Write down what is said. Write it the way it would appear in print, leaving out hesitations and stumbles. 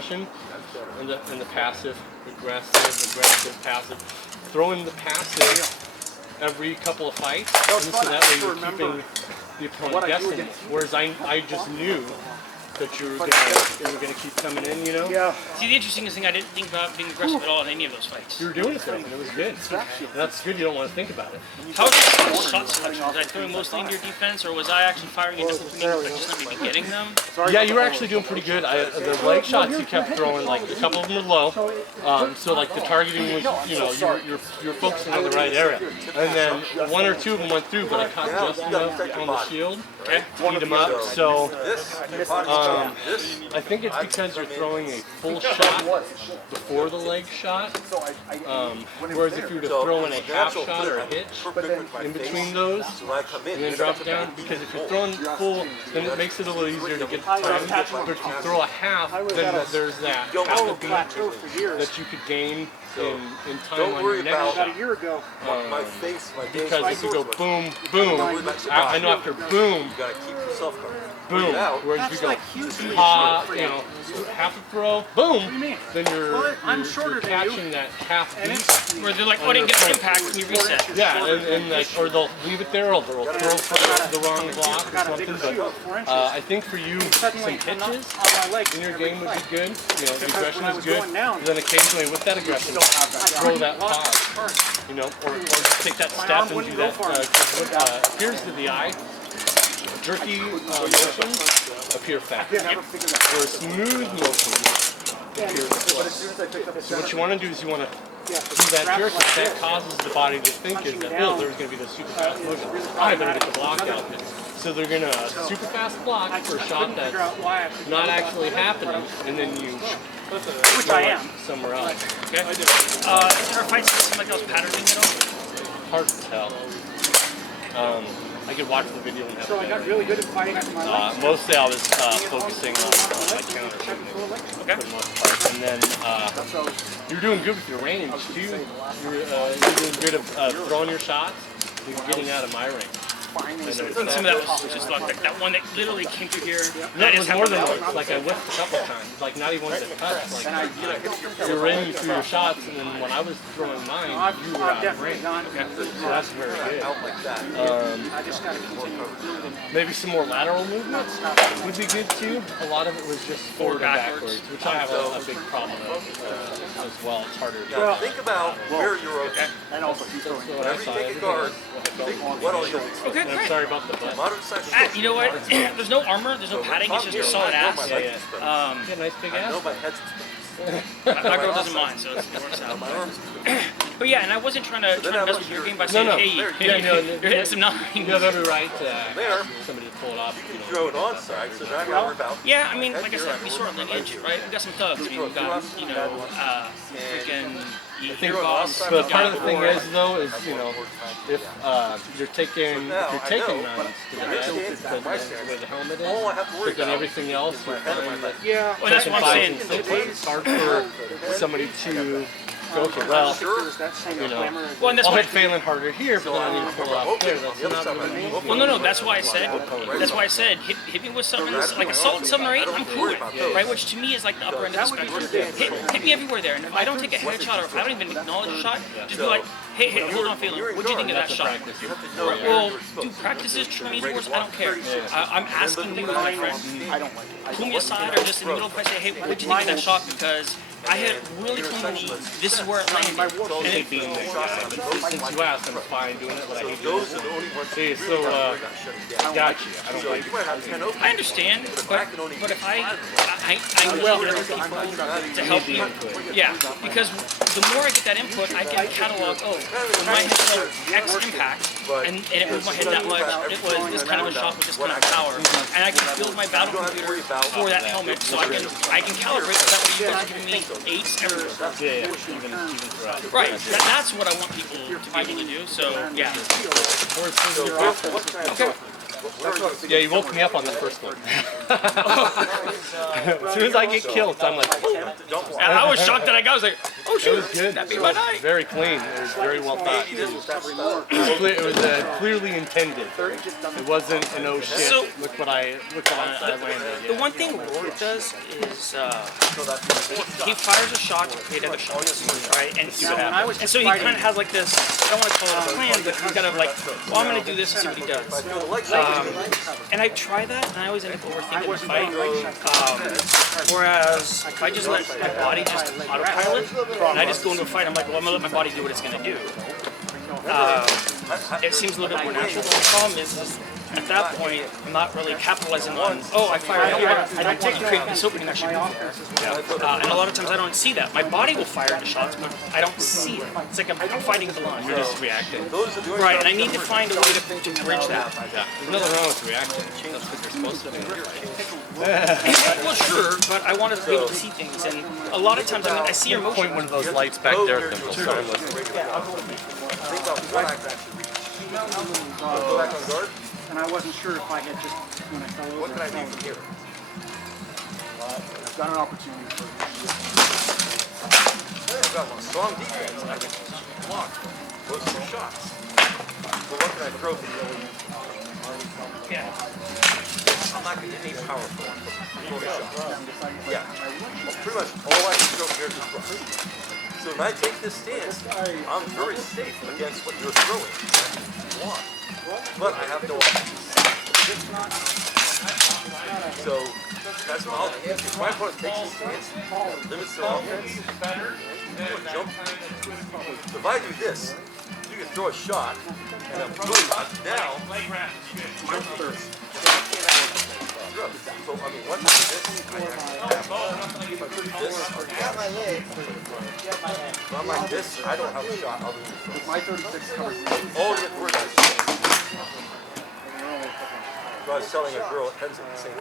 aggression and the passive, aggressive, passive. Throw in the passive every couple of fights, and so that way you're keeping the opponent guessing. Whereas I just knew that you were gonna keep coming in, you know? Yeah. See, the interesting thing, I didn't think about being aggressive at all in any of those fights. You were doing it though, and it was good. And that's good, you don't want to think about it. How was your shot selection? Was I throwing mostly into your defense, or was I actually firing into openings but just not maybe getting them? Yeah, you were actually doing pretty good. The leg shots you kept throwing, like a couple of them were low, so like the targeting was, you know, you're focusing on the right area. And then one or two of them went through, but I caught just enough on the shield to heat them up. So I think it's because you're throwing a full shot before the leg shot, whereas if you were to throw in a half shot or a hitch in between those and then drop it down, because if you're throwing full, then it makes it a little easier to get the timing. But if you throw a half, then there's that half a beat that you could gain in time on your next shot. About a year ago. Because if you go boom, boom, I know after boom, boom, whereas if you go ha, you know, half a throw, boom, then you're catching that half beat. Where they're like, oh, I didn't get an impact when you reset. Yeah, and like, or they'll leave it there, or they'll throw for the wrong block or something. But I think for you, some pitches in your game would be good. You know, the aggression is good. And then occasionally with that aggression, throw that pause. You know, or just take that step and do that. What appears to the eye, jerky motions appear fast, or smooth motions appear slow. So what you want to do is you want to do that jerk, that causes the body to think is that, oh, there's going to be this super fast motion. I better get the block out. So they're going to super fast block for a shot that's not actually happening, and then you Which I am. somewhere else. Okay. Did our fights seem like I was patterning at all? Hard to tell. I could watch the video and have So I got really good at fighting in my life. mostly I was focusing on my counter shooting for the most part. And then you're doing good with your range too. You're doing good at throwing your shots. You're getting out of my range. And some of that was just like that one that literally came through here. No, it was more than once. Like I whipped a couple times. Like not even once it touched. Like you're in, you threw your shots, and then when I was throwing mine, you were out of range. So that's very good. I just got to continue doing it. Maybe some more lateral movements would be good too. A lot of it was just forward and backwards, which I have a big problem with as well. It's harder to Now think about where you're okay. And also, you throw what I Whenever saw. you take a guard, think what all you'll do. Okay, I'm great. sorry about the butt. Modern section. You know what? There's no armor, there's no padding, it's just a solid ass. Yeah, yeah. Get a nice big I know ass. my head's My girl doesn't mind, so it works out. But yeah, and I wasn't trying to mess with your game by saying, No. hey, you're hitting some nines. You have every right to there. ask somebody to pull it off. You throw it on side, so now you're about. Yeah, I mean, like I said, we sort of lineage it, right? We got some thugs. I mean, we got, you know, freaking hero boss. But part of the thing is, though, is you know, if you're taking nines to the head, where the helmet All I is, have to worry but then about everything else, you find that Yeah. Well, that's what I'm saying. it's hard for somebody to go, okay, well, you know, Well, and that's I'll why. hit Phelan harder here, but then I need to pull it off there. That's not really easy. Well, no, that's why I said. That's why I said hit me with summons, like a salt 7 or 8. I'm cool with, right? Which to me is like the upper end of the spectrum. Hit me everywhere there, and if I don't take a headshot or if I don't even acknowledge a shot, just be like, hey, hold on, Phelan, what'd you think of that shot? Well, do practices, trainees, wars? I don't care. I'm asking you, my friend, pull me aside or just in the middle of the fight, say, hey, what'd you think of that shot? Because I hit it really cleanly. This is where it landed. I hate being there. Since you asked, I'm fine doing it, but I hate doing it. See, so, got you. I don't like it. I understand, but if I need other people to help me, yeah, because the more I get that input, I can catalog, oh, when my head felt X impact, and it moved my head that much, it was this kind of a shot with this kind of power, and I can build my battle computer for that helmet, so I can calibrate that way you guys are giving me 8s everywhere. Yeah, even throughout. Right, that's what I want people to be able to do, so yeah. Okay. Yeah, you woke me up on the first one. As soon as I get killed, I'm like, And I was shocked that I was like, Oh, It sure. was good. That'd be It my was night. very clean. It was very well thought. It was clearly intended. It wasn't an oh shit. So- look what I landed. The one thing Rourke does is he fires a shot to create other shots, right? And so he kind of has like this. I don't want to call it a plan, but he's kind of like, well, I'm going to do this and see what he does. And I try that, and I always end up overthinking the fight. Whereas if I just let my body just autopilot, and I just go into a fight, I'm like, well, I'm gonna let my body do what it's gonna do. It seems a little bit more natural. But the problem is at that point, I'm not really capitalizing on, oh, I fired here, I don't want to create this opening, I should move there. And a lot of times I don't see that. My body will fire the shots, but I don't see it. It's like I'm fighting the line. You're just reacting. Right, and I need to find a way to bridge that. Yeah. There's nothing wrong with reacting. That's what you're supposed to do. Well, sure, but I want to be able to see things, and a lot of times I see your motion. Point one of those lights back there, Thimble, so I'm listening. Think about what I actually go back on guard. And I wasn't sure if I had just, when I fell over. What can I do from here? I've got an opportunity for you. I've got a strong defense. I can block most of the shots. But what can I throw from the other? Yeah. I'm not going to get any powerful from the shot. Yeah. Well, pretty much all I can throw from here is just rush. So when I take this stance, I'm very safe against what you're throwing. Block. But I have no offense. So that's what I'll do. If my opponent takes a stance, limits their offense, jump. If I do this, you can throw a shot, and I'm really hot now. Jump first. So, I mean, once I do this, I actually have if I do this, if I'm like this, I don't have a shot. I'll lose it. My 36 covers me. All you have to worry about is so I was telling a girl at Penn State, saying,